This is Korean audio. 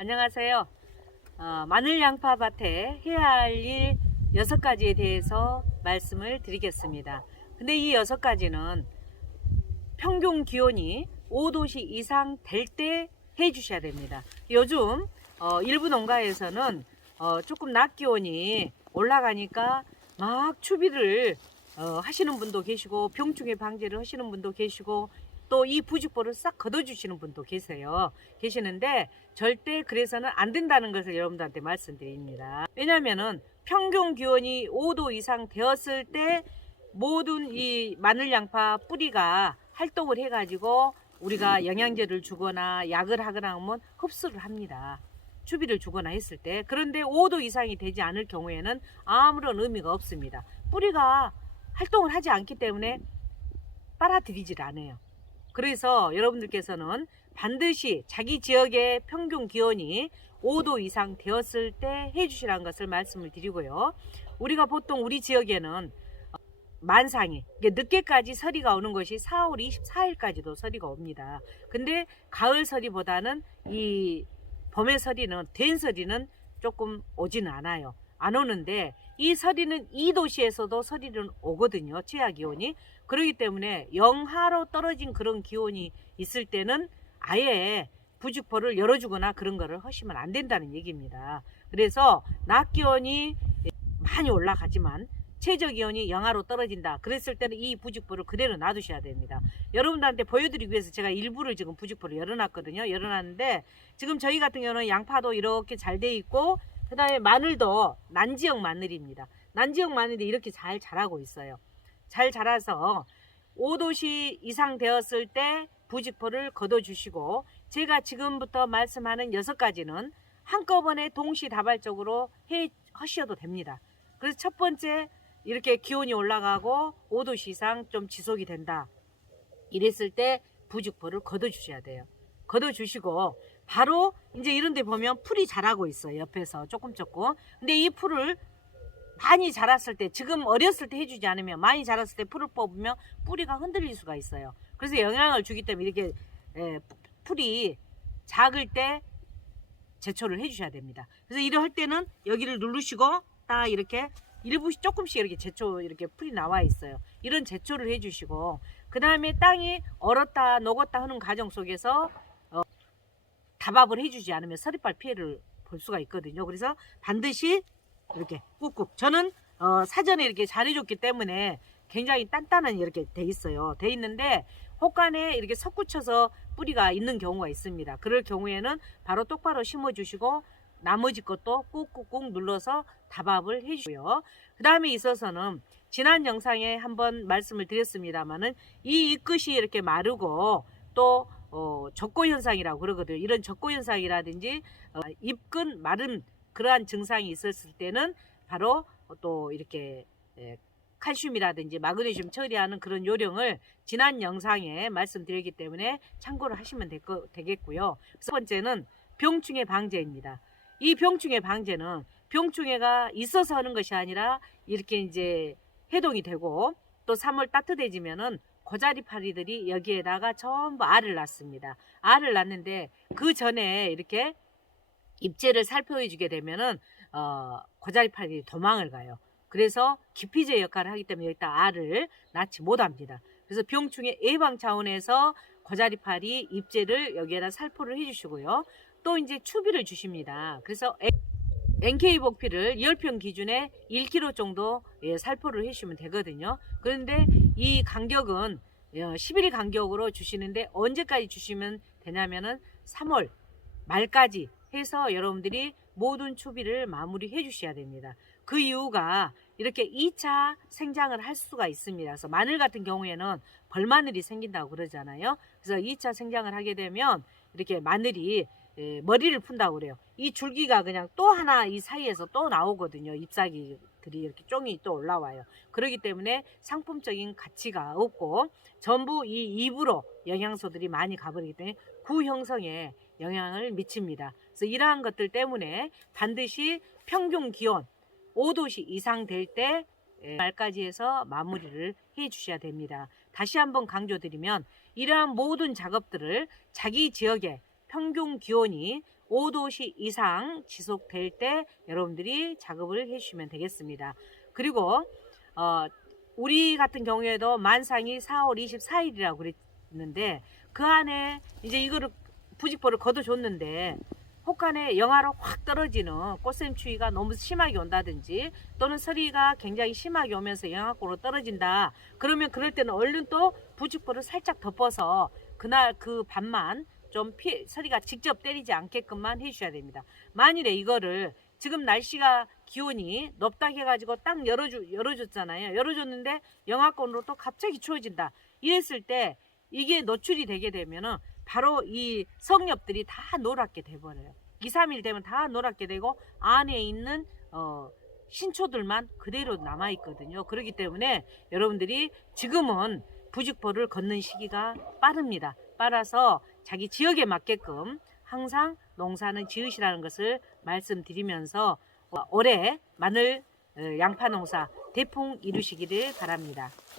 안녕하세요. 마늘 양파밭에 해야 할 일 6가지에 대해서 말씀을 드리겠습니다. 근데 이 6가지는 평균 기온이 5도씨 이상 될 때 해 주셔야 됩니다. 요즘 일부 농가에서는 조금 낮 기온이 올라가니까 막 추비를 하시는 분도 계시고 병충해 방제를 하시는 분도 계시고 또 이 부직포를 싹 걷어주시는 분도 계시는데 절대 그래서는 안 된다는 것을 여러분들한테 말씀드립니다. 왜냐면은 평균 기온이 5도 이상 되었을 때 모든 이 마늘 양파 뿌리가 활동을 해가지고 우리가 영양제를 주거나 약을 하거나 하면 흡수를 합니다. 추비를 주거나 했을 때. 그런데 5도 이상이 되지 않을 경우에는 아무런 의미가 없습니다. 뿌리가 활동을 하지 않기 때문에 빨아들이질 않아요. 그래서 여러분들께서는 반드시 자기 지역의 평균 기온이 5도 이상 되었을 때 해주시라는 것을 말씀을 드리고요. 우리가 보통 우리 지역에는 만상이 늦게까지 서리가 오는 것이 4월 24일까지도 서리가 옵니다. 근데 가을 서리보다는 이 봄의 서리는 된 서리는 조금 오지는 않아요. 안 오는데 이 서리는 2도시에서도 서리는 오거든요. 최하 기온이. 그렇기 때문에 영하로 떨어진 그런 기온이 있을 때는 아예 부직포를 열어주거나 그런 거를 하시면 안 된다는 얘기입니다. 그래서 낮 기온이 많이 올라가지만 최저 기온이 영하로 떨어진다. 그랬을 때는 이 부직포를 그대로 놔두셔야 됩니다. 여러분들한테 보여드리기 위해서 제가 일부를 지금 부직포를 열어놨거든요. 열어놨는데 지금 저희 같은 경우는 양파도 이렇게 잘 돼 있고 그 다음에 마늘도 난지역 마늘입니다. 난지역 마늘이 이렇게 잘 자라고 있어요. 잘 자라서 5도씨 이상 되었을 때 부직포를 걷어주시고 제가 지금부터 말씀하는 6가지는 한꺼번에 동시다발적으로 하셔도 됩니다. 그래서 첫 번째 이렇게 기온이 올라가고 5도씨 이상 좀 지속이 된다. 이랬을 때 부직포를 걷어주셔야 돼요. 걷어주시고 바로 이제 이런 데 보면 풀이 자라고 있어요. 옆에서 조금. 근데 이 풀을 많이 자랐을 때 지금 어렸을 때 해주지 않으면 많이 자랐을 때 풀을 뽑으면 뿌리가 흔들릴 수가 있어요. 그래서 영향을 주기 때문에 이렇게 풀이 작을 때 제초를 해주셔야 됩니다. 그래서 이럴 때는 여기를 누르시고 딱 이렇게 일부씩 조금씩 이렇게 제초 이렇게 풀이 나와 있어요. 이런 제초를 해주시고 그 다음에 땅이 얼었다 녹았다 하는 과정 속에서 다밥을 해주지 않으면 서리빨 피해를 볼 수가 있거든요. 그래서 반드시 이렇게 꾹꾹 저는 사전에 이렇게 잘해줬기 때문에 굉장히 단단한 이렇게 돼 있어요. 돼 있는데 혹간에 이렇게 섞уч혀서 뿌리가 있는 경우가 있습니다. 그럴 경우에는 바로 똑바로 심어주시고 나머지 것도 꾹꾹꾹 눌러서 다밥을 해주고요. 그 다음에 있어서는 지난 영상에 한번 말씀을 드렸습니다만은 이 잎끝이 이렇게 마르고 또 적고현상이라고 그러거든요. 이런 적고현상이라든지 잎끝 마른 그러한 증상이 있었을 때는 바로 또 이렇게 칼슘이라든지 마그네슘 처리하는 그런 요령을 지난 영상에 말씀드렸기 때문에 참고를 하시면 되겠고요. 첫 번째는 병충해 방제입니다. 이 병충해 방제는 병충해가 있어서 하는 것이 아니라 이렇게 이제 해동이 되고 또 3월 따뜻해지면은 고자리파리들이 여기에다가 전부 알을 낳습니다. 알을 낳는데 그 전에 이렇게 잎재를 살포해 주게 되면은 고자리파리들이 도망을 가요. 그래서 기피제 역할을 하기 때문에 여기다 알을 낳지 못합니다. 그래서 병충해 예방 차원에서 고자리파리 잎재를 여기에다 살포를 해주시고요. 또 이제 추비를 주십니다. 그래서 NK 복피를 10평 기준에 1kg 정도 살포를 해주시면 되거든요. 그런데 이 간격은 10일 간격으로 주시는데 언제까지 주시면 되냐면은 3월 말까지 해서 여러분들이 모든 추비를 마무리해 주셔야 됩니다. 그 이유가 이렇게 2차 생장을 할 수가 있습니다. 그래서 마늘 같은 경우에는 벌마늘이 생긴다고 그러잖아요. 그래서 2차 생장을 하게 되면 이렇게 마늘이 머리를 푼다고 그래요. 이 줄기가 그냥 또 하나 이 사이에서 또 나오거든요. 잎사귀들이 이렇게 쫑이 또 올라와요. 그렇기 때문에 상품적인 가치가 없고 전부 이 잎으로 영양소들이 많이 가버리기 때문에 구 형성에 영향을 미칩니다. 그래서 이러한 것들 때문에 반드시 평균 기온 5도씨 이상 될 때 말까지 해서 마무리를 해 주셔야 됩니다. 다시 한번 강조드리면 이러한 모든 작업들을 자기 지역에 평균 기온이 5도씨 이상 지속될 때 여러분들이 작업을 해주시면 되겠습니다. 그리고 우리 같은 경우에도 만상이 4월 24일이라고 그랬는데 그 안에 이제 이거를 부직포를 걷어줬는데 혹한에 영하로 확 떨어지는 꽃샘 추위가 너무 심하게 온다든지 또는 서리가 굉장히 심하게 오면서 영하권으로 떨어진다. 그러면 그럴 때는 얼른 또 부직포를 살짝 덮어서 그날 그 밤만 좀 서리가 직접 때리지 않게끔만 해주셔야 됩니다. 만일에 이거를 지금 날씨가 기온이 높다 해가지고 딱 열어줬잖아요. 열어줬는데 영하권으로 또 갑자기 추워진다. 이랬을 때 이게 노출이 되게 되면은 바로 이 석엽들이 다 노랗게 돼버려요. 2, 3일 되면 다 노랗게 되고 안에 있는 신초들만 그대로 남아있거든요. 그렇기 때문에 여러분들이 지금은 부직포를 걷는 시기가 빠릅니다. 빨라서 자기 지역에 맞게끔 항상 농사는 지으시라는 것을 말씀드리면서 올해 마늘 양파 농사 대풍 이루시기를 바랍니다.